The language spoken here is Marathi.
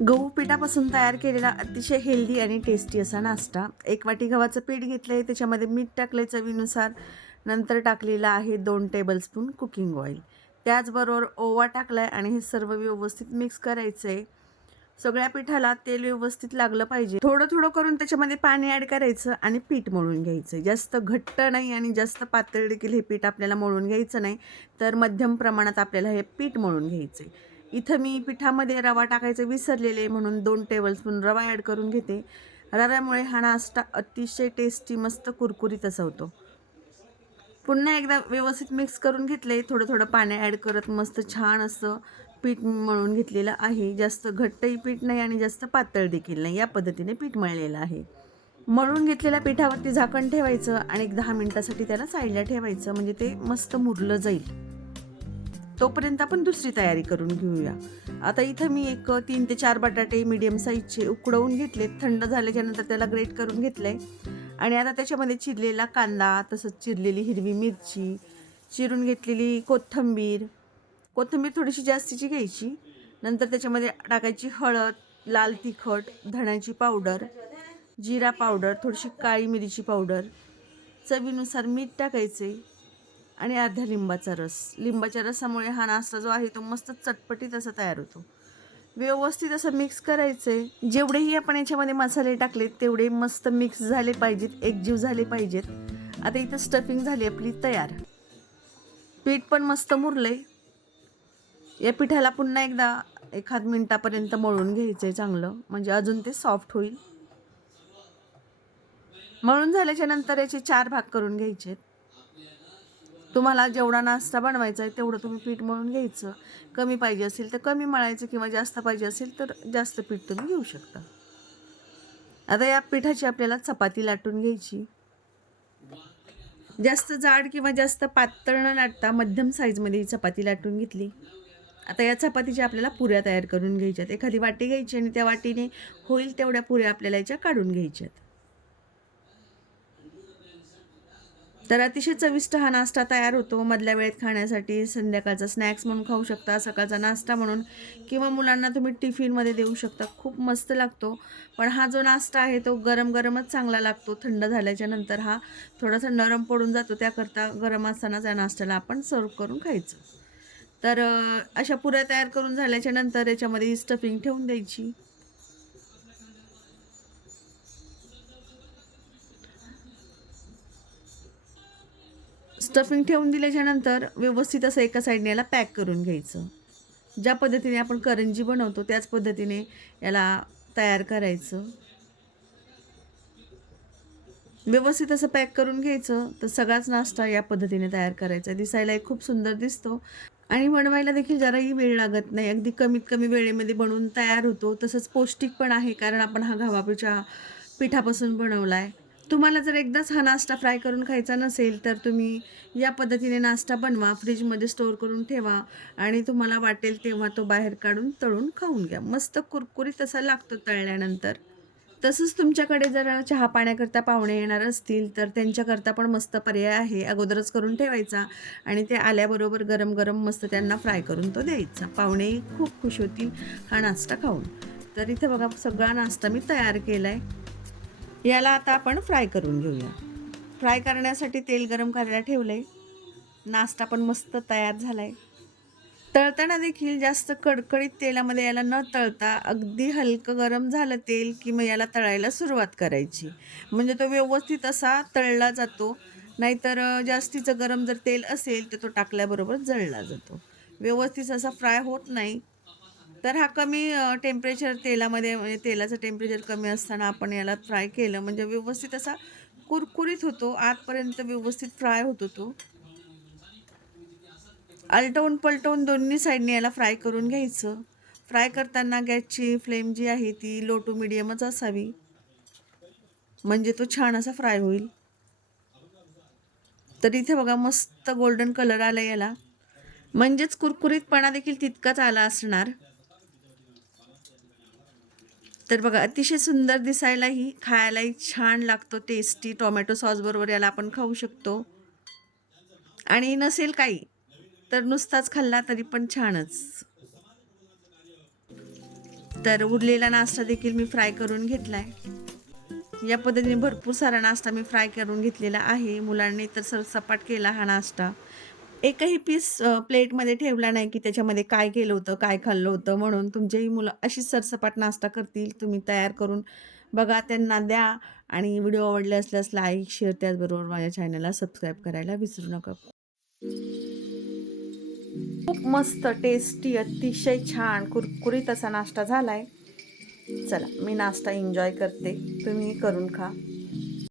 गहू पिठापासून तयार केलेला अतिशय हेल्दी आणि टेस्टी असा नाश्ता. एक वाटी गव्हाचं पीठ घेतलं आहे त्याच्यामध्ये मीठ टाकलं चवीनुसार. नंतर टाकलेलं आहे दोन टेबलस्पून कुकिंग ऑइल त्याचबरोबर ओवा टाकला आहे आणि हे सर्व व्यवस्थित मिक्स करायचं आहे सगळ्या पिठाला तेल व्यवस्थित लागलं पाहिजे. थोडं थोडं करून त्याच्यामध्ये पाणी ॲड करायचं आणि पीठ मळून घ्यायचं. जास्त घट्ट नाही आणि जास्त पातळ देखील हे पीठ आपल्याला मळून घ्यायचं नाही तर मध्यम प्रमाणात आपल्याला हे पीठ मळून घ्यायचं आहे इथं मी पिठामध्ये रवा टाकायचं विसरलेले म्हणून दोन टेबलस्पून रवा ॲड करून घेते. रव्यामुळे हा नाश्ता अतिशय टेस्टी मस्त कुरकुरीत असा होतो पुन्हा एकदा व्यवस्थित मिक्स करून घेतले थोडं थोडं पाणी ॲड करत मस्त छान असं पीठ मळून घेतलेलं आहे. जास्त घट्टही पीठ नाही आणि जास्त पातळ देखील नाही. या पद्धतीने पीठ मळलेलं आहे. मळून घेतलेल्या पिठावरती झाकण ठेवायचं आणि एक दहा मिनटासाठी त्याला साईडला ठेवायचं. म्हणजे ते मस्त मुरलं जाईल. तोपर्यंत आपण दुसरी तयारी करून घेऊया. आता इथं मी एक तीन ते चार बटाटे मीडियम साईजचे उकडवून घेतले थंड झाल्याच्यानंतर त्याला ग्रेट करून घेतले आणि आता त्याच्यामध्ये चिरलेला कांदा तसंच चिरलेली हिरवी मिरची चिरून घेतलेली कोथिंबीर. कोथिंबीर थोडीशी जास्तीची घ्यायची. नंतर त्याच्यामध्ये टाकायची हळद लाल तिखट धण्याची पावडर जिरा पावडर थोडीशी काळी मिरीची पावडर. चवीनुसार मीठ टाकायचे आणि अर्ध्या लिंबाचा रस. लिंबाच्या रसामुळे हा नाश्ता जो आहे तो मस्त चटपटीत असा तयार होतो. व्यवस्थित असं मिक्स करायचे जेवढेही आपण याच्यामध्ये मसाले टाकले तेवढे मस्त मिक्स झाले पाहिजेत एकजीव झाले पाहिजेत. आता इथं स्टफिंग झाली आपली तयार. पीठ पण मस्त मुरले या पिठाला पुन्हा एकदा एखाद मिनटापर्यंत मळून घ्यायचं आहे चांगलं. म्हणजे अजून ते सॉफ्ट होईल. मळून झाल्याच्यानंतर याचे चार भाग करून घ्यायचे आहेत तुम्हाला जेवढा नाश्ता बनवायचा आहे तेवढं तुम्ही पीठ मळून घ्यायचं. कमी पाहिजे असेल तर कमी मळायचं किंवा जास्त पाहिजे असेल तर जास्त पीठ तुम्ही घेऊ शकता. आता या पिठाची आपल्याला चपाती लाटून घ्यायची. जास्त जाड किंवा जास्त पातळ न लाटता मध्यम साईजमध्ये ही चपाती लाटून घेतली. आता या चपातीच्या आपल्याला पुऱ्या तयार करून घ्यायच्यात. एखादी वाटी घ्यायची आणि त्या वाटीने होईल तेवढ्या पुऱ्या आपल्याला याच्या काढून घ्यायच्यात. तर अतिशय चविष्ट हा नाश्ता तयार होतो. मधल्या वेळेत खाण्यासाठी संध्याकाळचा स्नॅक्स म्हणून खाऊ शकता सकाळचा नाश्ता म्हणून किंवा मुलांना तुम्ही टिफिनमध्ये देऊ शकता. खूप मस्त लागतो. पण हा जो नाश्ता आहे तो गरम गरमच चांगला लागतो. थंड झाल्याच्यानंतर हा थोडासा नरम पडून जातो. त्याकरता गरम असतानाच या नाश्त्याला आपण सर्व करून खायचं. तर अशा पुऱ्या तयार करून झाल्याच्यानंतर याच्यामध्ये स्टफिंग ठेवून द्यायची. स्टफिंग ठेवून दिल्याच्या नंतर व्यवस्थित असं एका साईडने याला पॅक करून घ्यायचं. ज्या पद्धतीने आपण करंजी बनवतो त्याच पद्धतीने याला तयार करायचं. व्यवस्थित असं पॅक करून घ्यायचं तर सगळाच नाश्ता या पद्धतीने तयार करायचा. दिसायलाही खूप सुंदर दिसतो. आणि बनवायला देखील जराही वेळ लागत नाही. अगदी कमीत कमी वेळेमध्ये बनवून तयार होतो. तसंच पौष्टिक पण आहे कारण आपण हा गव्हाच्या पिठापासून बनवला आहे तुम्हाला जर एकदाच हा नाश्ता फ्राय करून खायचा नसेल तर तुम्ही या पद्धतीने नाश्ता बनवा फ्रीजमध्ये स्टोअर करून ठेवा आणि तुम्हाला वाटेल तेव्हा तो बाहेर काढून तळून खाऊन घ्या. मस्त कुरकुरीत असा लागतो तळल्यानंतर. तसंच तुमच्याकडे जर चहा पाण्याकरता पाहुणे येणार असतील तर त्यांच्याकरता पण मस्त पर्याय आहे. अगोदरच करून ठेवायचा आणि ते आल्याबरोबर गरम गरम मस्त त्यांना फ्राय करून तो द्यायचा. पाहुणेही खूप खुश होतील हा नाश्ता खाऊन. तर इथे बघा सगळा नाश्ता मी तयार केला आहे याला आता आपण फ्राय करून घेऊया. फ्राय करण्यासाठी तेल गरम करायला ठेवलं आहे नाश्ता पण मस्त तयार झाला आहे तळताना देखील जास्त कडकडीत तेलामध्ये याला न तळता अगदी हलकं गरम झालं तेल की मग याला तळायला सुरुवात करायची. म्हणजे तो व्यवस्थित असा तळला जातो. नाहीतर जास्तीचं गरम जर तेल असेल तर तो टाकल्याबरोबर जळला जातो. व्यवस्थित असा फ्राय होत नाही. तर हा कमी टेम्परेचर तेलामध्ये म्हणजे तेलाचं टेम्परेचर कमी असताना आपण याला फ्राय केलं. म्हणजे व्यवस्थित असा कुरकुरीत होतो. आतपर्यंत व्यवस्थित फ्राय होतो तो. आलटवून पलटवून दोन्ही साईडने याला फ्राय करून घ्यायचं. फ्राय करताना गॅसची फ्लेम जी आहे ती लो टू मिडियमच असावी. म्हणजे तो छान असा फ्राय होईल. तर इथे बघा मस्त गोल्डन कलर आला याला. म्हणजेच कुरकुरीतपणा देखील तितकाच आला असणार. तर बघा अतिशय सुंदर दिसायलाही खायलाही छान लागतो टेस्टी टोमॅटो सॉसबरोबर याला आपण खाऊ शकतो. आणि नसेल काही तर नुसताच खाल्ला तरी पण छानच. तर उरलेला नाश्ता देखील मी फ्राय करून घेतला आहे या पद्धतीने भरपूर सारा नाश्ता मी फ्राय करून घेतलेला आहे. मुलांनी तर सरसपाट केला हा नाश्ता. एकही पीस प्लेटमध्ये ठेवला नाही की त्याच्यामध्ये काय केलं होतं काय खाल्लं होतं म्हणून तुमचेही मुलं अशी सरसपाट नाश्ता करतील तुम्ही तयार करून बघा त्यांना द्या आणि व्हिडिओ आवडले असल्यास लाईक शेअर त्याचबरोबर माझ्या चॅनलला सबस्क्राईब करायला विसरू नका. खूप मस्त टेस्टी अतिशय छान कुरकुरीत असा नाश्ता झाला आहे चला मी नाश्ता एन्जॉय करते. तुम्ही करून खा.